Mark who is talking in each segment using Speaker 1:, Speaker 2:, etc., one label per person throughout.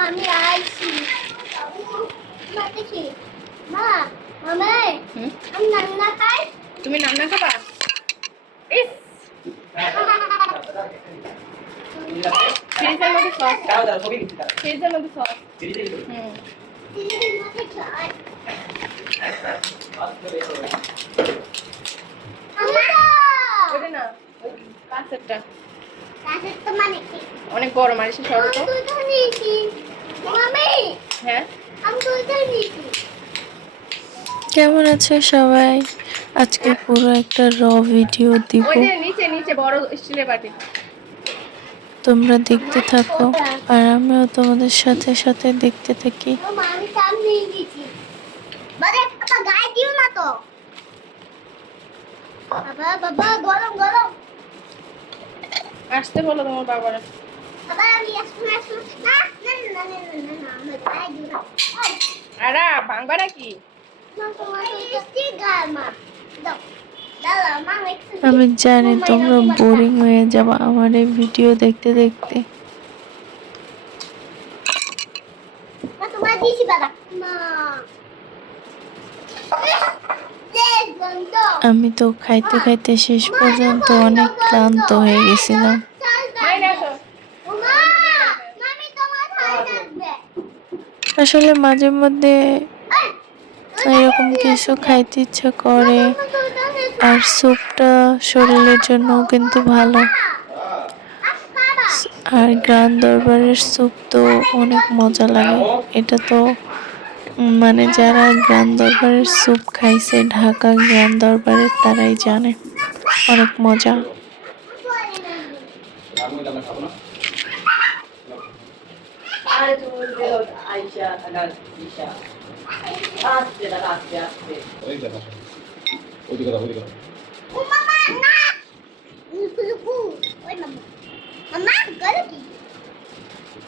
Speaker 1: আমি আইছি মা মামা আমি নান্না খাই
Speaker 2: তুমি রান্না খাবা? ইস! ফ্রিজের মধ্যে সস হুম না ওই কাঁচেরটা অনেক গরম আর এসে সরো তো হ্যাঁ?
Speaker 3: কেমন আছে সবাই? আজকে পুরো একটা র ভিডিও দিব।
Speaker 2: নিচে নিচে বড় স্টিলের বাটি।
Speaker 3: তোমরা দেখতে থাকো। আর আমিও তোমাদের সাথে সাথে দেখতে থাকি।
Speaker 1: বাবা বাবা গরম গরম।
Speaker 2: আসতে বলো তোমার বাবার। আরা ভাঙবা নাকি।
Speaker 3: আমি জানি তোমরা বোরিং হয়ে যাবে আমার এই ভিডিও দেখতে দেখতে।
Speaker 1: মা,
Speaker 3: আমি তো খাইতে খাইতে শেষ পর্যন্ত অনেক ক্লান্ত হয়ে গেছিলাম। আসলে মাঝে মধ্যে এরকম কিছু খাইতে ইচ্ছা করে, আর স্যুপটা শরীরের জন্য কিন্তু ভালো আর গ্রান দরবারের স্যুপ তো অনেক মজা লাগে, এটা তো মানে যারা গ্রান দরবারের স্যুপ খাইছে ঢাকা গ্রান দরবারের তারাই জানে। অনেক মজা।
Speaker 4: আরে তুমি বেরো আইসা থাকার ইসা আস্তে দাদা আস্তে আস্তে
Speaker 5: ওই দেখো ওইদিকে দাও ওইদিকে দাও
Speaker 1: ও, মামা, না। লুকু, লুকু। ওই, মামা। মামা, করো কি?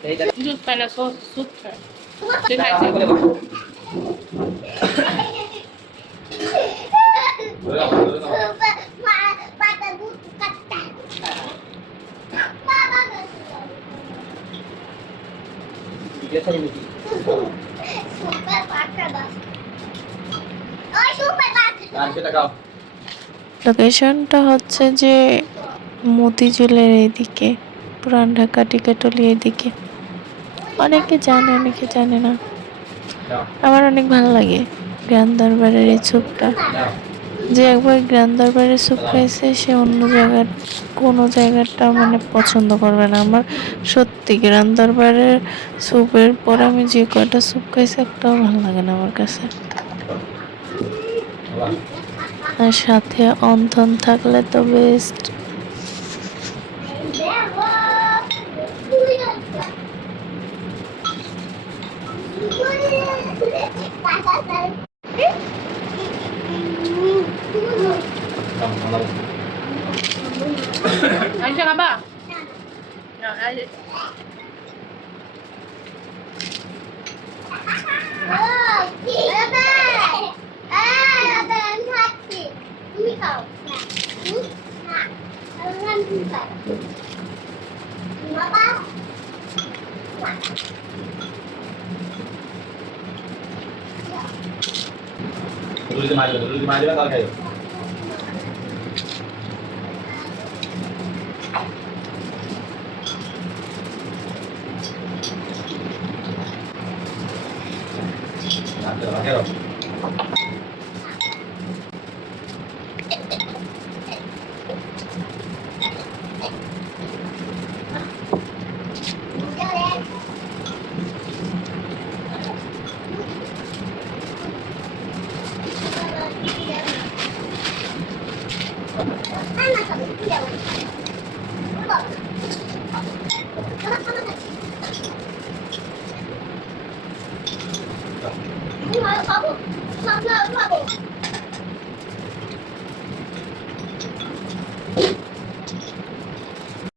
Speaker 5: এইটা
Speaker 2: জুস খায় না সস স্যুপ খায়
Speaker 1: তোমার
Speaker 2: সে খাইছে
Speaker 5: বলে বসো ধরে রাখো ধরে রাখো
Speaker 1: মা- পাতা দুধ কাটতা। বাবা গেছে।
Speaker 5: গেছে নাকি?
Speaker 3: লোকেশনটা হচ্ছে যে মতিঝিলের এইদিকে পুরান ঢাকা টিকাটলি এইদিকে। অনেকে জানে অনেকে জানে না। আমার অনেক ভালো লাগে গ্রান দরবারের এই
Speaker 5: দাও।
Speaker 3: যে একবার গ্রান দরবারে স্যুপ খাইছে সে অন্য জায়গার, কোনো জায়গাটা মানে পছন্দ করবে না। আমার সত্যি গ্রান দরবারের স্যুপের পর আমি যে কয়টা স্যুপ খাইছি একটাও ভালো লাগে না আমার কাছে। আর সাথে অন্থন থাকলে তো বেস্ট
Speaker 2: আইসা খাবা না আই-
Speaker 1: ওই, বাবা। এই, বাবা, আমি খাচ্ছি। তুমি খাও না। হুম? না। আমি তুমি খাও।
Speaker 5: 你还了抹布上学
Speaker 1: 还有布